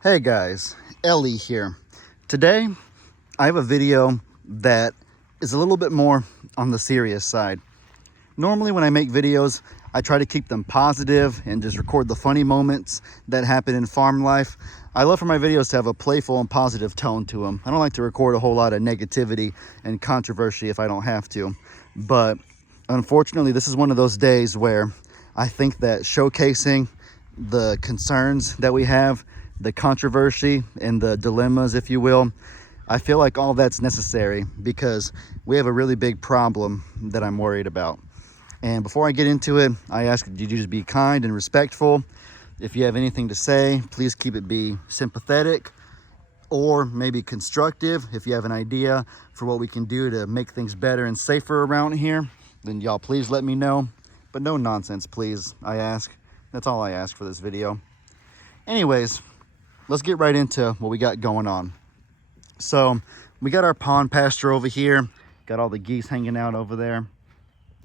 Hey guys, Ellie here. Today I have a video that is a little bit more on the serious side. Normally when I make videos, I try to keep them positive and just record the funny moments that happen in farm life. I love for my videos to have a playful and positive tone to them. I don't like to record a whole lot of negativity and controversy if I don't have to. But unfortunately, this is one of those days where I think that showcasing the concerns that we have, the controversy and the dilemmas, if you will, I feel like all that's necessary because we have a really big problem that I'm worried about. And before I get into it, I ask that you just be kind and respectful. If you have anything to say, please keep it be sympathetic or maybe constructive. If you have an idea for what we can do to make things better and safer around here, then y'all please let me know. But no nonsense, please, I ask. That's all I ask for this video. Anyways, let's get right into what we got going on. So we got our pond pasture over here, got all the geese hanging out over there.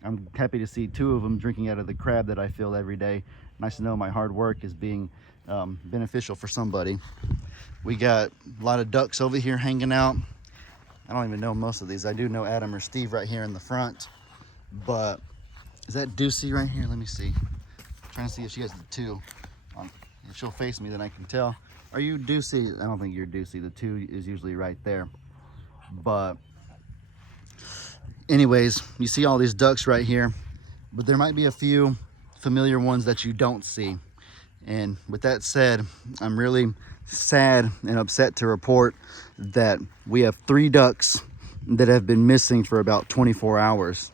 I'm happy to see two of them drinking out of the crab that I fill every day. Nice to know my hard work is being beneficial for somebody. We got a lot of ducks over here hanging out. I don't even know most of these. I do know Adam or Steve right here in the front, but is that Deucey right here? Let me see. I'm trying to see if she has the two. If she'll face me, then I can tell. Are you Deucey? I don't think you're Deucey. The two is usually right there. But anyways, you see all these ducks right here, but there might be a few familiar ones that you don't see. And with that said, I'm really sad and upset to report that we have 3 ducks that have been missing for about 24 hours.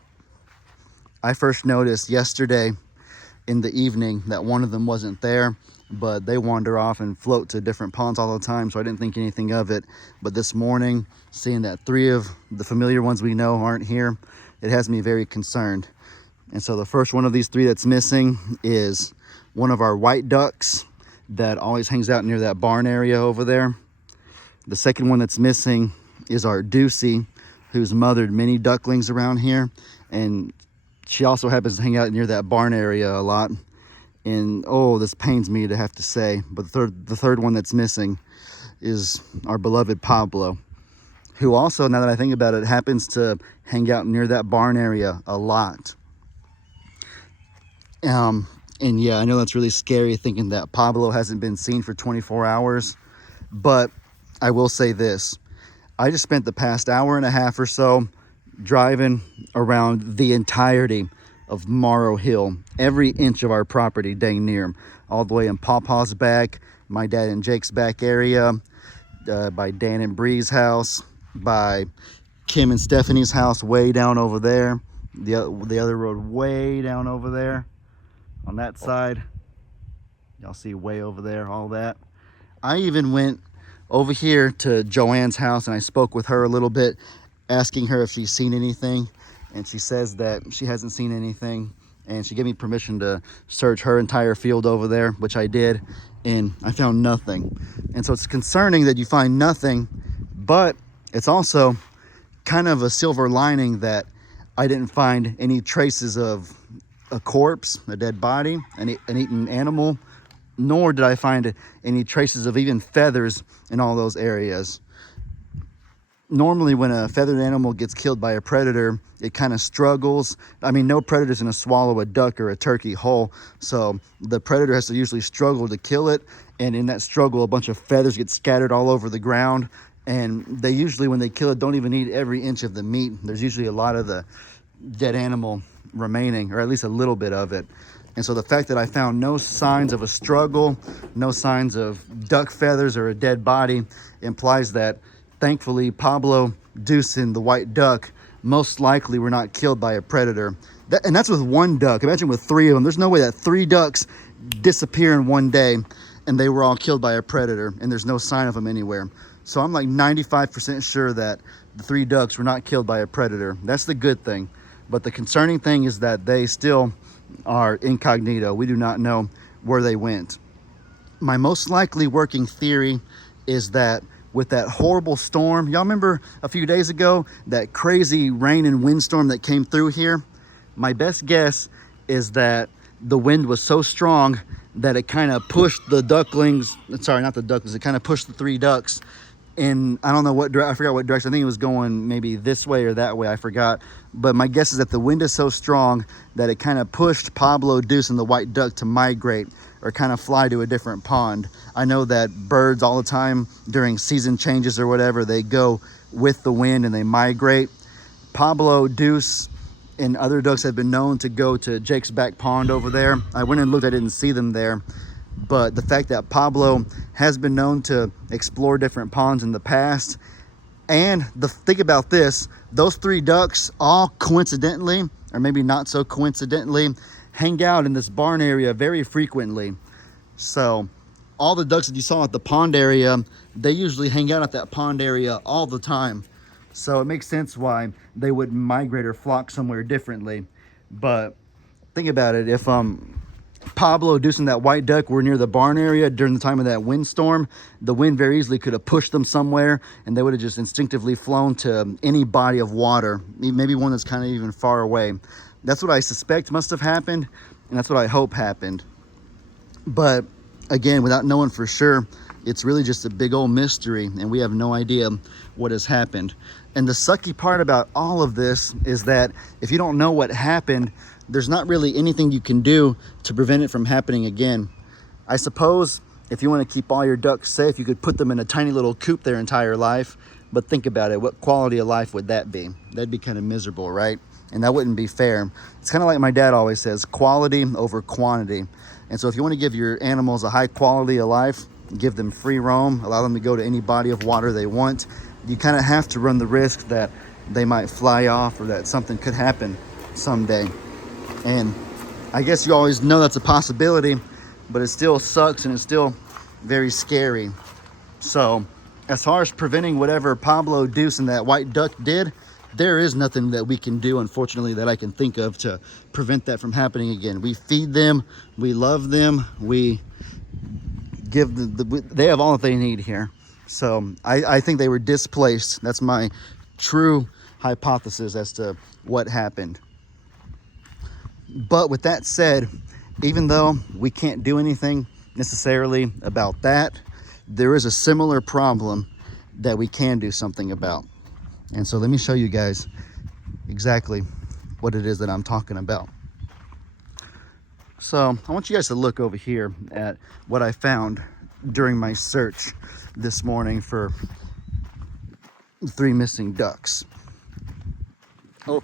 I first noticed yesterday in the evening that one of them wasn't there, but they wander off and float to different ponds all the time, so I didn't think anything of it. But this morning, seeing that 3 of the familiar ones we know aren't here, it has me very concerned. And so the first one of these 3 that's missing is one of our white ducks that always hangs out near that barn area over there. The second one that's missing is our Deucey, who's mothered many ducklings around here, and she also happens to hang out near that barn area a lot. And oh, this pains me to have to say, but the third one that's missing is our beloved Pablo, who also, now that I think about it, happens to hang out near that barn area a lot. And yeah, I know that's really scary thinking that Pablo hasn't been seen for 24 hours, but I will say this. I just spent the past hour and a half or so driving around the entirety of Morrow Hill, every inch of our property dang near, all the way in Pawpaw's back, my dad and Jake's back area, by Dan and Bree's house, by Kim and Stephanie's house way down over there, the other road way down over there on that side. Y'all see way over there, all that. I even went over here to Joanne's house and I spoke with her a little bit, asking her if she's seen anything, and she says that she hasn't seen anything, and she gave me permission to search her entire field over there, which I did, and I found nothing. And so it's concerning that you find nothing, but it's also kind of a silver lining that I didn't find any traces of a corpse, a dead body, an eaten animal, nor did I find any traces of even feathers in all those areas. Normally when a feathered animal gets killed by a predator, it kind of struggles. I mean, no predator's gonna swallow a duck or a turkey whole, so the predator has to usually struggle to kill it, and in that struggle, a bunch of feathers get scattered all over the ground, and they usually, when they kill it, don't even eat every inch of the meat. There's usually a lot of the dead animal remaining, or at least a little bit of it. And so the fact that I found no signs of a struggle, no signs of duck feathers or a dead body, implies that thankfully, Pablo, Deuce, and the white duck most likely were not killed by a predator. And that's with 1 duck. Imagine with 3 of them. There's no way that 3 ducks disappear in one day and they were all killed by a predator and there's no sign of them anywhere. So I'm like 95% sure that the 3 ducks were not killed by a predator. That's the good thing. But the concerning thing is that they still are incognito. We do not know where they went. My most likely working theory is that with that horrible storm, y'all remember a few days ago, that crazy rain and windstorm that came through here? My best guess is that the wind was so strong that it kind of pushed the ducklings, sorry, not the ducklings, it kind of pushed the 3 ducks in, I don't know what, I forgot what direction. I think it was going maybe this way or that way, I forgot. But my guess is that the wind is so strong that it kind of pushed Pablo, Deuce, and the white duck to migrate or kind of fly to a different pond. I know that birds all the time during season changes or whatever, they go with the wind and they migrate. Pablo, Deuce, and other ducks have been known to go to Jake's back pond over there. I went and looked, I didn't see them there. But the fact that Pablo has been known to explore different ponds in the past, and think about this, those 3 ducks all coincidentally, or maybe not so coincidentally, hang out in this barn area very frequently. So all the ducks that you saw at the pond area, they usually hang out at that pond area all the time. So it makes sense why they would migrate or flock somewhere differently. But think about it, if Pablo, Deuce, and that white duck were near the barn area during the time of that windstorm, the wind very easily could have pushed them somewhere and they would have just instinctively flown to any body of water, maybe one that's kind of even far away. That's what I suspect must have happened, and that's what I hope happened. But again, without knowing for sure, it's really just a big old mystery, and we have no idea what has happened. And the sucky part about all of this is that if you don't know what happened, there's not really anything you can do to prevent it from happening again. I suppose if you want to keep all your ducks safe, you could put them in a tiny little coop their entire life. But think about it, what quality of life would that be? That'd be kind of miserable, right? And that wouldn't be fair. It's kind of like my dad always says, quality over quantity. And so if you want to give your animals a high quality of life, give them free roam, allow them to go to any body of water they want, you kind of have to run the risk that they might fly off or that something could happen someday. And I guess you always know that's a possibility, but it still sucks and it's still very scary. So as far as preventing whatever Pablo, Deuce, and that white duck did, there is nothing that we can do, unfortunately, that I can think of to prevent that from happening again. We feed them, we love them, we give they have all that they need here. So I think they were displaced. That's my true hypothesis as to what happened. But with that said, even though we can't do anything necessarily about that, there is a similar problem that we can do something about. And so let me show you guys exactly what it is that I'm talking about. So I want you guys to look over here at what I found during my search this morning for 3 missing ducks. Oh,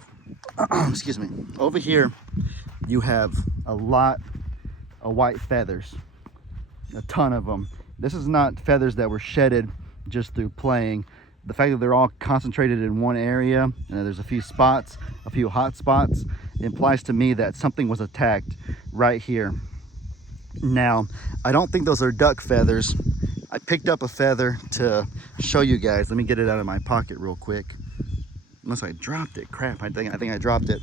excuse me. Over here, you have a lot of white feathers, a ton of them. This is not feathers that were shedded just through playing. The fact that they're all concentrated in one area and there's a few spots, a few hot spots, implies to me that something was attacked right here. Now, I don't think those are duck feathers. I picked up a feather to show you guys. Let me get it out of my pocket real quick. Unless I dropped it. Crap, I think I dropped it.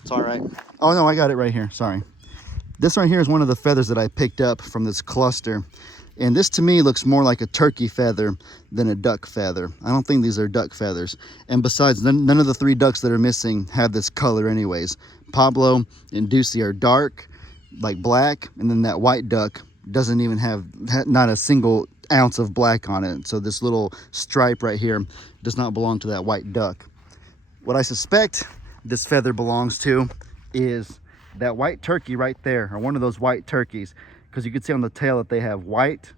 It's all right. Oh no, I got it right here. Sorry. This right here is one of the feathers that I picked up from this cluster. And this to me looks more like a turkey feather than a duck feather. I don't think these are duck feathers. And besides, none of the 3 ducks that are missing have this color anyways. Pablo and Deucey are dark, like black, and then that white duck doesn't even have not a single ounce of black on it. So this little stripe right here does not belong to that white duck. What I suspect this feather belongs to is that white turkey right there, or one of those white turkeys, because you can see on the tail that they have white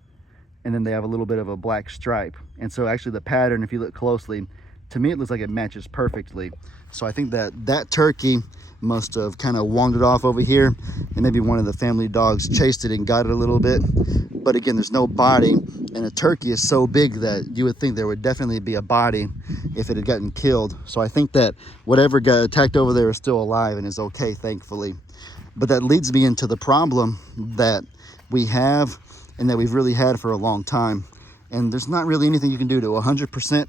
and then they have a little bit of a black stripe. And so actually the pattern, if you look closely, to me it looks like it matches perfectly. So I think that that turkey must have kind of wandered off over here, and maybe one of the family dogs chased it and got it a little bit. But again, there's no body, and a turkey is so big that you would think there would definitely be a body if it had gotten killed. So I think that whatever got attacked over there is still alive and is okay, thankfully. But that leads me into the problem that we have and that we've really had for a long time. And there's not really anything you can do to 100%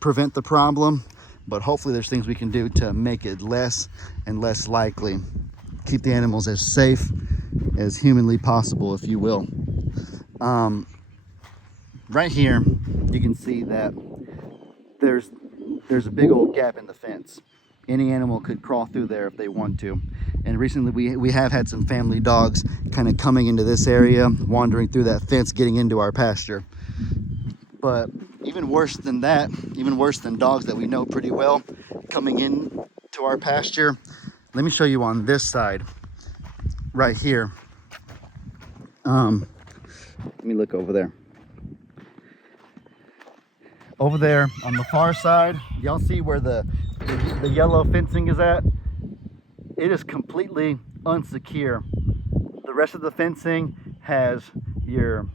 prevent the problem, but hopefully there's things we can do to make it less and less likely. Keep the animals as safe as humanly possible, if you will. Right here, you can see that there's a big old gap in the fence. any animal could crawl through there if they want to. And recently we have had some family dogs kind of coming into this area, wandering through that fence, getting into our pasture. But even worse than that, even worse than dogs that we know pretty well coming in to our pasture, let me show you on this side right here. Let me look over there. Over there on the far side, y'all see where the yellow fencing is at? It is completely unsecure. The rest of the fencing has your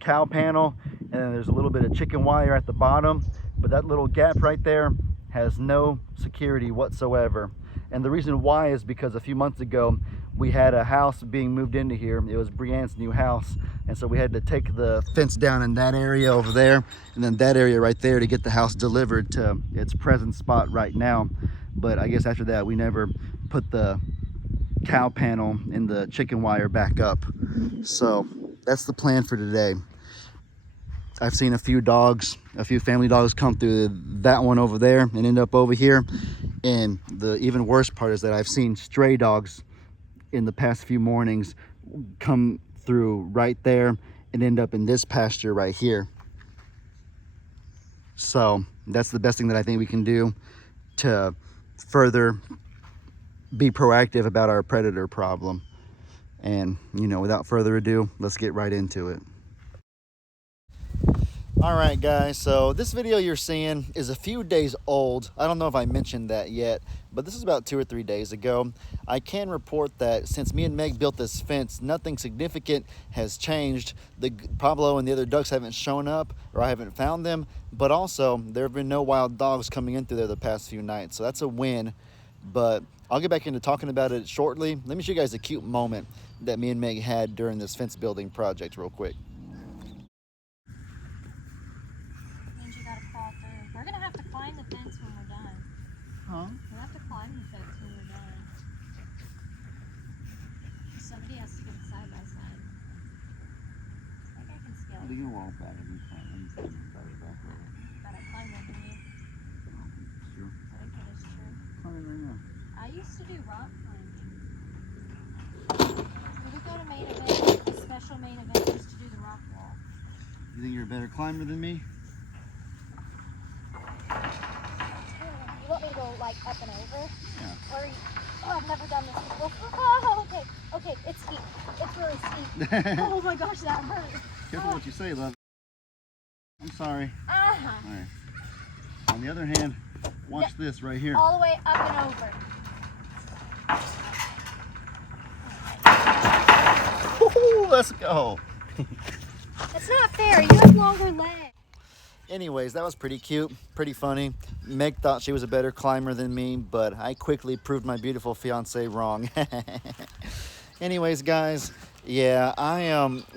cow panel, and then there's a little bit of chicken wire at the bottom, but that little gap right there has no security whatsoever. And the reason why is because a few months ago we had a house being moved into here. It was Brianne's new house, and so we had to take the fence down in that area over there and then that area right there to get the house delivered to its present spot right now. But I guess after that we never put the cow panel and the chicken wire back up. So that's the plan for today. I've seen a few family dogs come through that one over there and end up over here. And the even worse part is that I've seen stray dogs in the past few mornings come through right there and end up in this pasture right here. So that's the best thing that I think we can do to further be proactive about our predator problem. And, you know, without further ado, let's get right into it. All right, guys, so this video you're seeing is a few days old. I don't know if I mentioned that yet, but this is about 2 or 3 days ago. I can report that since me and Meg built this fence, nothing significant has changed. Pablo and the other ducks haven't shown up, or I haven't found them, but also there have been no wild dogs coming in through there the past few nights, so that's a win. But I'll get back into talking about it shortly. Let me show you guys a cute moment that me and Meg had during this fence building project real quick. We're gonna have to climb the fence when we're done. Huh? We'll have to climb the fence when we're done. Somebody has to get side by side. I think I can scale it. You won't back it. Gotta climb it, do you? Sure. I think that is true. Climb it right now. I used to do rock climbing. We would go to main event, a special main event just to do the rock wall. You think you're a better climber than me? You want me to go like up and over? Yeah. Or I've never done this before. Oh, okay, it's steep. It's really steep. Oh my gosh, that hurt. Careful what you say, love. I'm sorry. Uh-huh. All right. On the other hand, watch this right here. All the way up and over. Woo, let's go. That's not fair. You have longer legs. Anyways, that was pretty cute, pretty funny. Meg thought she was a better climber than me, but I quickly proved my beautiful fiance wrong. Anyways, guys, yeah,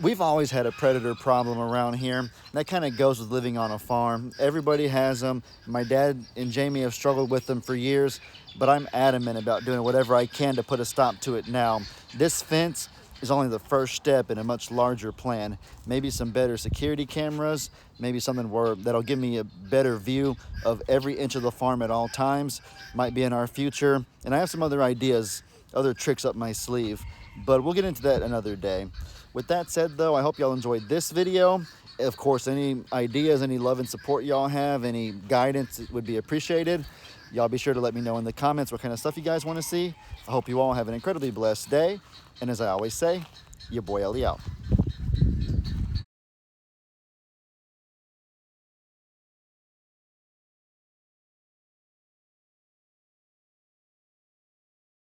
we've always had a predator problem around here. That kind of goes with living on a farm. Everybody has them. My dad and Jamie have struggled with them for years, but I'm adamant about doing whatever I can to put a stop to it now. This fence is only the first step in a much larger plan. Maybe some better security cameras, maybe something that'll give me a better view of every inch of the farm at all times, might be in our future. And I have some other ideas, other tricks up my sleeve, but we'll get into that another day. With that said though, I hope y'all enjoyed this video. Of course, any ideas, any love and support y'all have, any guidance would be appreciated. Y'all be sure to let me know in the comments what kind of stuff you guys want to see. I hope you all have an incredibly blessed day. And as I always say, your boy Ellie out.